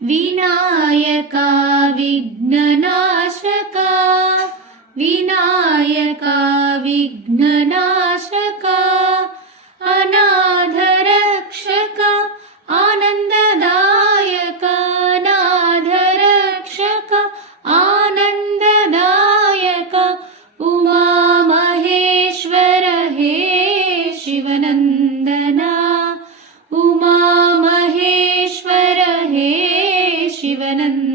विनायका विघ्ननाशका विनायका विघ्ननाशका अनाथरक्षक आनन्ददायक अनाथरक्षक आनन्ददायक उमामहेश्वर हे शिवनन्दना उमामहेश्वर हे शिवनन्दना